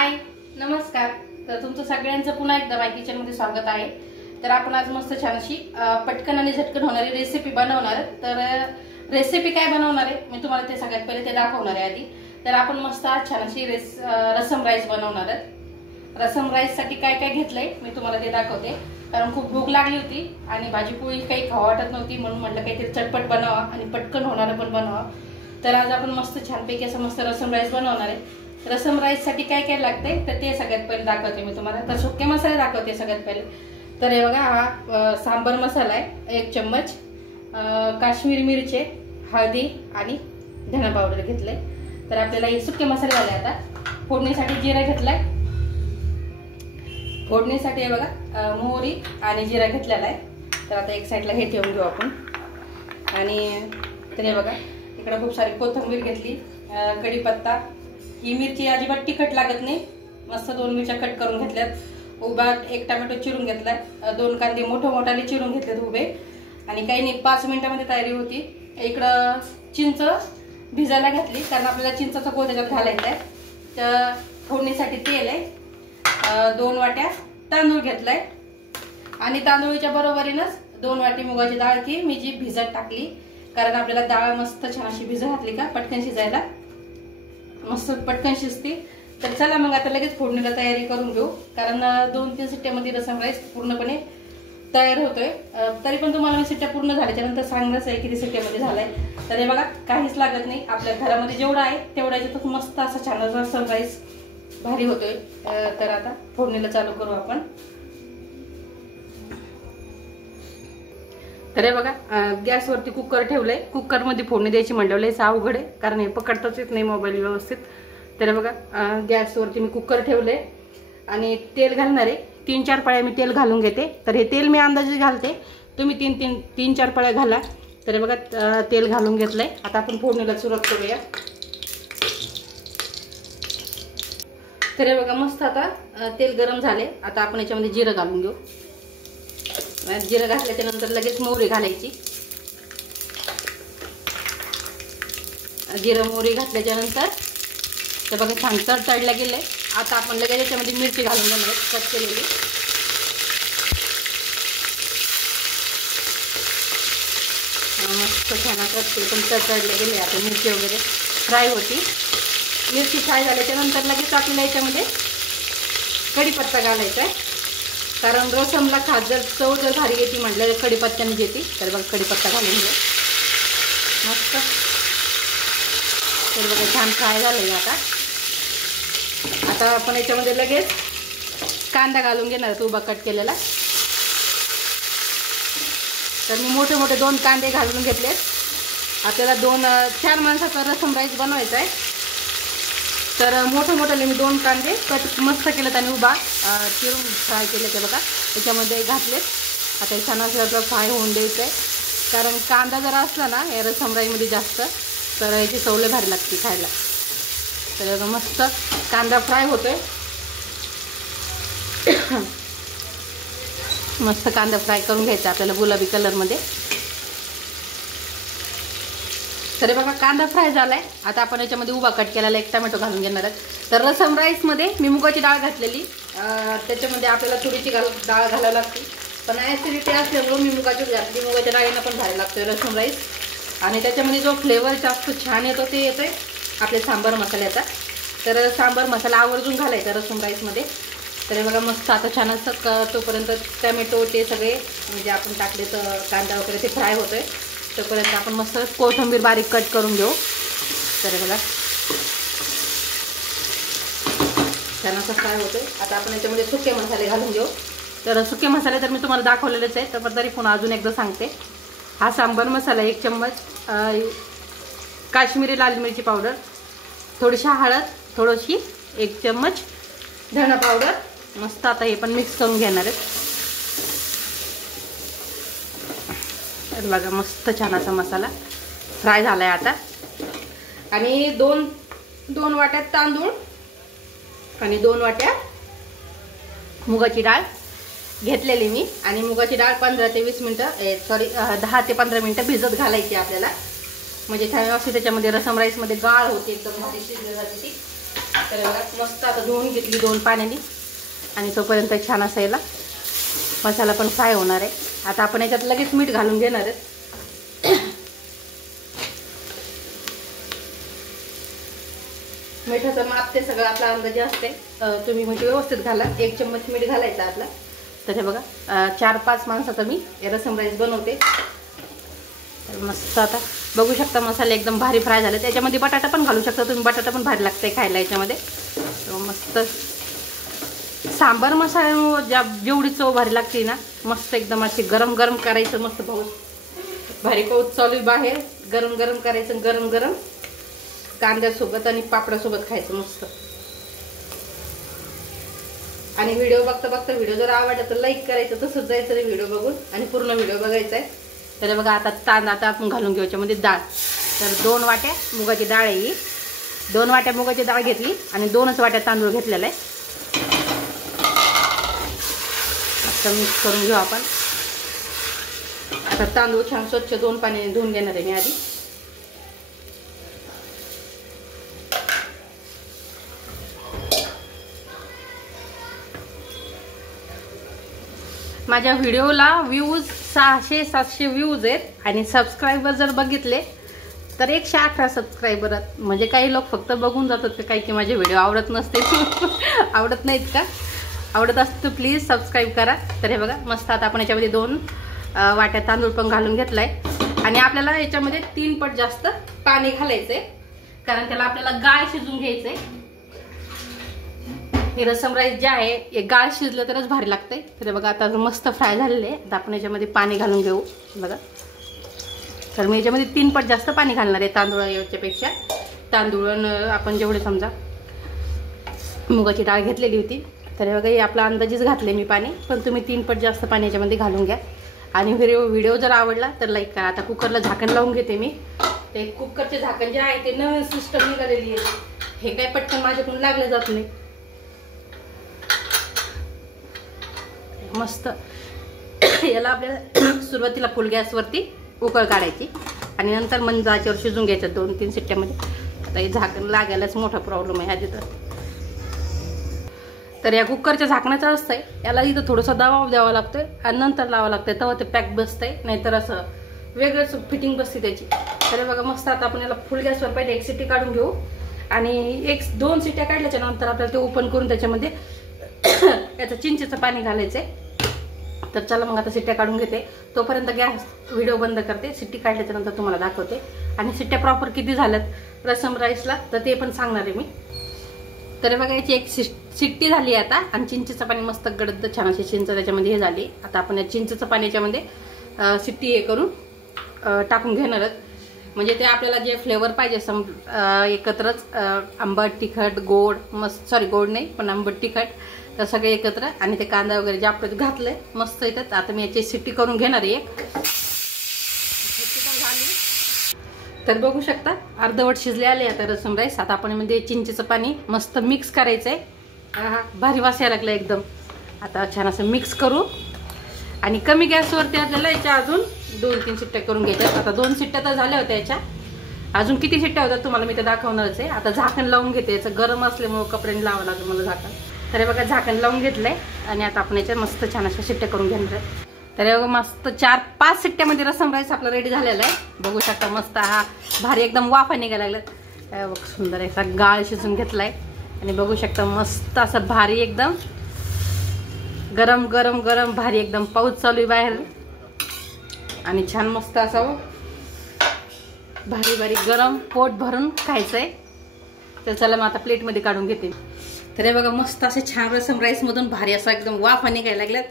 हाय नमस्कार। तर तुमचं सगळ्यांचं पुन्हा एकदा माय किचन मध्ये स्वागत आहे। तर आपण आज मस्त छान अशी पटकन आणि झटकन होणारी रेसिपी बनवणार आहे। तर रेसिपी काय बनवणार आहे मी तुम्हाला ते सगळ्यात पहिले ते दाखवणार आहे आधी। तर आपण मस्त आज छान अशी रसम राईस बनवणार आहे। रसम राईस साठी काय काय घेतलंय मी तुम्हाला ते दाखवते, कारण खूप भूक लागली होती आणि भाजी पोळी काही खाऊ वाटत नव्हती, म्हणून म्हटलं काहीतरी चटपट बनावा आणि पटकन होणारं पण बनावा। तर आज आपण मस्त छानपैकी असं मस्त रसम राईस बनवणार आहे। रसम राईस साठी काय काय लागतंय तर ते सगळ्यात पहिले दाखवते मी तुम्हाला। तर सुके मसाले दाखवते सगळ्यात पहिले। तर हे बघा, हा सांबर मसाला आहे 1 चम्मच, काश्मीरी मिरची, हळदी आणि धना पावडर घेतले। तर आपल्याला हे सुके मसाले झाले। आता फोडणीसाठी जिरा घेतलाय, फोडणीसाठी हे बघा मोहरी आणि जिरा घेतलेला आहे। तर आता एक साईडला हे ठेवून घेऊ आपण। आणि तर हे बघा इकडे खूप सारी कोथिंबीर घेतली, कढीपत्ता, ही मिरची अजिबात तिखट लागत नाही, मस्त 2 मिरच्या कट करून घेतल्यात, उभा 1 टोमॅटो चिरून घेतलाय, 2 कांदे मोठे चिरून घेतलेत उभे, आणि काही नाही 5 मिनिटांमध्ये तयारी होती। इकडं चिंच भिजायला घातली, कारण आपल्याला चिंचाचा गोळ त्याच्यात घालायचा आहे। तर फोडणीसाठी तेल आहे, 2 वाट्या तांदूळ घेतलाय, आणि तांदूळच्या बरोबरीनच 2 वाटी मुगाची डाळ की मी जी भिजत टाकली, कारण आपल्याला डाळ मस्त छान अशी भिजत घातली का पटकन शिजायला मस्त पटकन शिजते। तर चला मग आता लगेच फोडणीला तयारी करून घेऊ, कारण 2-3 शिट्ट्यामध्ये रसम राईस पूर्णपणे तयार होतोय। तरी पण तुम्हाला मी शिट्ट्या पूर्ण झाल्याच्या नंतर सांगणारच आहे किती शिट्ट्यामध्ये झालाय। तर हे बघा काहीच लागत नाही, आपल्या घरामध्ये जेवढा आहे तेवढ्याच्यात मस्त असा छान रसम राईस भारी होतोय। तर आता फोडणीला चालू करू आपण। तर हे बघा गॅसवरती कुकर ठेवलंय, कुकर मध्ये फोडणी द्यायची म्हणल्यावर अवघड आहे, कारण हे पकडताच येत नाही मोबाईल व्यवस्थित। तर बघा गॅसवरती मी कुकर ठेवले आणि तेल घालणार आहे। 3-4 पळ्या मी तेल घालून घेते। तर हे तेल मी अंदाजे घालते, तुम्ही 3-4 पळ्या घाला। तर बघा तेल घालून घेतलंय, आता आपण फोडणीला सुरुवात करूया। तर हे बघा मस्त आता तेल गरम झाले, आता आपण याच्यामध्ये जिरं घालून घेऊ। जिरं घातल्याच्या नंतर लगेच मोहरी घालायची, जिरं मोहरी घातल्याच्या नंतर तर बघा छान तडतडला गेले। आता आपण लगेच याच्यामध्ये मिरची घालून घेणार कट केलेली। मस्त छान पण तडतडले गेले, आता मिरची वगैरे फ्राय होती। मिरची फ्राय झाल्याच्या नंतर लगेच आपल्याला याच्यामध्ये कढीपत्ता घालायचा आहे, कारण रसमला खास जर चव जर भारी येते म्हटलं कढीपत्त्याने येते। तर बघा कढीपत्ता घालून घेऊ मस्त। तर बघा छान फ्राय झालंय। आता आपण याच्यामध्ये लगेच कांदा घालून घेणार उभा कट केलेला। तर मी मोठे 2 कांदे घालून घेतलेत। आपल्याला 4 माणसाचा रसम राईस बनवायचा आहे, तर मोठे मी 2 कांदे कट मस्त केलेत आणि उभा चिरून फ्राय केले। ते बघा त्याच्यामध्ये घातलेत। आता हे छान असं फ्राय होऊन द्यायचं आहे, कारण कांदा जर असला ना या रसम राईसमध्ये जास्त तर याची चव लय भारी लागते खायला। तर बघा मस्त कांदा फ्राय होतोय, मस्त कांदा फ्राय करून घ्यायचा आपल्याला गुलाबी कलरमध्ये। तर बघा कांदा फ्राय झालाय, आता आपण याच्यामध्ये उभा कट केलेला 1 टोमॅटो घालून घेणार आहे। तर रसम राईस मध्ये मी मुगाची डाळ घातलेली, त्याच्यामध्ये आपल्याला तुरीची डाळ घालावी लागते, पण ॲसिडिटी असल्यामुळे मी मुगाची घातली। मुगाच्या डाळीनं पण भारी लागतोय रसम राईस, आणि त्याच्यामध्ये जो फ्लेवर जास्त छान येतो ते येतोय आपल्या सांबर मसाल्याचा। तर सांबर मसाला आवर्जून घालायचा रसम राईस मध्ये। तर बघा मस्त आता छान असं तोपर्यंत टोमॅटो ते सगळे म्हणजे आपण टाकले तर कांदा वगैरे ते फ्राय होतोय, तोपर्यंत आपण मस्त कोथिंबीर बारीक कट करून घेऊ। तर बघा छान असं फ्राय होतोय। आता आपण याच्यामध्ये सुके मसाले घालून घेऊ। तर सुके मसाले तर मी तुम्हाला दाखवलेलेच आहे, तर तरी पुन्हा अजून एकदा सांगते। हा सांबर मसाला 1 चम्मच, काश्मीरी लाल मिरची पावडर, थोडीशी हळद, थोडीशी 1 चम्मच धना पावडर। मस्त आता हे पण मिक्स करून घेणार आहे। तर बघा मस्त छान असा मसाला फ्राय झालाय आता। आणि 2 वाट्या तांदूळ आणि 2 वाट्या मुगाची डाळ घेतलेली मी, आणि मुगाची डाळ 15 ते 20 मिनिटं 10 ते 15 मिनिटं भिजत घालायची आपल्याला, म्हणजे छान अशी त्याच्यामध्ये रसम राईस मध्ये गाळ होते, एकदम भारी शिजली जाते ती। तर बघा मस्त आता धुवून घेतली 2 पाण्याने आणि तोपर्यंत छान असा याला मसाला पण फ्राय होणार आहे. आता आपण याच्यात लगेच मीठ घालून घेणार आहे. मिठाचं माप ते सगळं आपला अंदाजे असते. तुम्ही म्हणजे व्यवस्थित घाला. 1 चम्मच मीठ घालायचं आपला. तर हे बघा 4-5 माणसाचा मी रसम राईस बनवते. तर मस्त आता बघू शकता मसाले एकदम भारी फ्राय झाले. त्याच्यामध्ये बटाटा पण घालू शकता तुम्ही. बटाटा पण भारी लागते खायला याच्यामध्ये. मस्त सांबार मसाला जेवढी चव भारी लागते ना, मस्त एकदम अशी गरम गरम करायचं. मस्त पाऊस भारी पाऊस चालू आहे बाहेर. गरम गरम करायचं. गरम गरम कांद्यासोबत आणि पापडासोबत खायचं मस्त. आणि व्हिडिओ बघता बघता व्हिडिओ जर आवडला तर लाईक करायचं. तसंच जायचं रे व्हिडिओ बघून आणि पूर्ण व्हिडिओ बघायचा आहे. तर बघा आता तांदूळ आपण घालून घेऊ याच्यामध्ये. डाळ तर 2 वाट्या मुगाची डाळ आहे ही. 2 वाट्या मुगाची डाळ घेतली आणि 2च वाट्या तांदूळ घेतलेला आहे. आता मिक्स करून घेऊ आपण. आता तांदूळ छान स्वच्छ 2 पाण्याने धुवून घेणार आहे मी आधी. माझ्या व्हिडिओला व्ह्यूज 600-700 व्ह्यूज आहेत आणि सबस्क्रायबर जर बघितले तर 118 सबस्क्रायबर आहेत. म्हणजे काही लोक फक्त बघून जातात ते, काही की माझे व्हिडिओ आवडत नसते. आवडत नाहीत का? आवडत असतं तर प्लीज सबस्क्राईब करा. तर हे बघा मस्त आता आपण याच्यामध्ये 2 वाट्या तांदूळ पण घालून घेतलाय आणि आपल्याला याच्यामध्ये 3 पट जास्त पाणी घालायचंय, कारण त्याला आपल्याला गाळ शिजून घ्यायचंय. हे रसम राईस जे आहे हे गाळ शिजलं तरच भारी लागतंय. तर बघा आता मस्त फ्राय झालेले आहे. आता आपण याच्यामध्ये पाणी घालून घेऊ. बघा तर मी याच्यामध्ये 3 पट जास्त पाणी घालणार आहे तांदूळाच्यापेक्षा. तांदूळ आपण जेवढे समजा मुगाची डाळ घेतलेली होती तर बघा हे आपला अंदाजेच घातले मी पाणी, पण तुम्ही 3 पट जास्त पाणी याच्यामध्ये घालून घ्या. आणि व्हिडिओ जर आवडला तर लाईक करा. आता कुकरला झाकण लावून घेते मी. ते कुकरचे झाकण जे आहे ते नवीन सिस्टम निघालेली आहे. हे काय पटकन माझ्याकडून लागलं जात नाही. मस्त याला आपल्याला सुरुवातीला फुल गॅसवरती उकळ काढायची आणि नंतर मंद आचेवर शिजून घ्यायचं 2-3 शिट्ट्यामध्ये. आता हे झाकण लागायलाच मोठा प्रॉब्लेम आहे आधी. तर या कुकरच्या झाकणाचं असतंय याला इथं थोडंसं दबाव द्यावा लागतोय आणि नंतर लावावं लागतंय, तेव्हा ते पॅक बसतंय. नाहीतर असं वेगळंच फिटिंग बसते त्याची. तर बघा मस्त आता आपण याला फुल गॅसवर पहिले 1 शिट्टी काढून घेऊ आणि 1-2 शिट्ट्या काढल्याच्या नंतर आपल्याला ते ओपन करून त्याच्यामध्ये याचं चिंचेचं पाणी घालायचंय. तर चला मग आता शिट्ट्या काढून घेते. तोपर्यंत गॅस व्हिडिओ बंद करते. शिट्टी काढल्याच्या नंतर तुम्हाला दाखवते आणि शिट्ट्या प्रॉपर किती झाल्यात रसम राईसला तर ते पण सांगणार आहे मी. तर बघा याची 1 शिट्टी झाली आता आणि चिंचेचं पाणी मस्त गडद छान अशी चिंच त्याच्यामध्ये हे झाली. आता आपण या चिंचेचं पाणी याच्यामध्ये शिट्टी हे करून टाकून घेणार आहोत. म्हणजे ते आपल्याला जे फ्लेवर पाहिजे एकत्रच आंबट तिखट गोड गोड नाही पण आंबट तिखट तर सगळे एकत्र आणि ते कांदा वगैरे जे आपण घातलंय मस्त येतात. आता मी याची शिट्टी करून घेणार आहे. तर बघू शकता अर्धवट शिजले आले आता रसम राईस. आता आपण मध्ये चिंचेचं पाणी मस्त मिक्स करायचंय. भारी वास यायला लागला एकदम. आता छान असं मिक्स करू आणि कमी गॅसवरती आपल्याला याच्या अजून 2-3 शिट्ट्या करून घ्यायच्या. आता 2 शिट्ट्या तर झाल्या होत्या याच्या. अजून किती शिट्ट्या होतात तुम्हाला मी ते दाखवणारच आहे. आता झाकण लावून घेते. याचं गरम असल्यामुळे कपड्याने लावावं लागेल मला झाकण. तर बघा झाकण लावून घेतलंय आणि आता आपण याच्या मस्त छान अशा शिट्ट्या करून घेणार आहे. तर बघा मस्त 4-5 शिट्ट्यामध्ये रसम राईस आपला रेडी झालेला आहे. बघू शकता मस्त हा भारी एकदम वाफा निघायला लागल्यात. बघ सुंदर असा गाळ शिजून घेतलाय आणि बघू शकता मस्त असं भारी एकदम गरम गरम गरम भारी एकदम पाऊस चालू आहे बाहेर आणि छान मस्त असावं भारी भारी गरम पोट भरून खायचंय. तर चला मग आता प्लेटमध्ये काढून घेते. तर हे बघा मस्त असे छान रसम राईस मधून भारी असा एकदम वाफा निघायला लागल्यात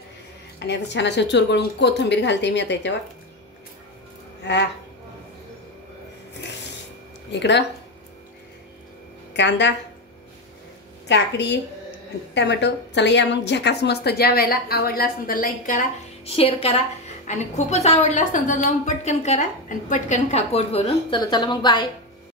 आणि आता छान असं चुरगळून कोथिंबीर घालते मी आता याच्यावर. इकडं कांदा काकडी टोमॅटो. चला या मग झकास मस्त जेवायला. आवडला असेल तर लाईक करा शेअर करा आणि खूपच आवडला असेल तर जाऊन पटकन करा आणि पटकन खा पोट भरून. चला चला मग बाय.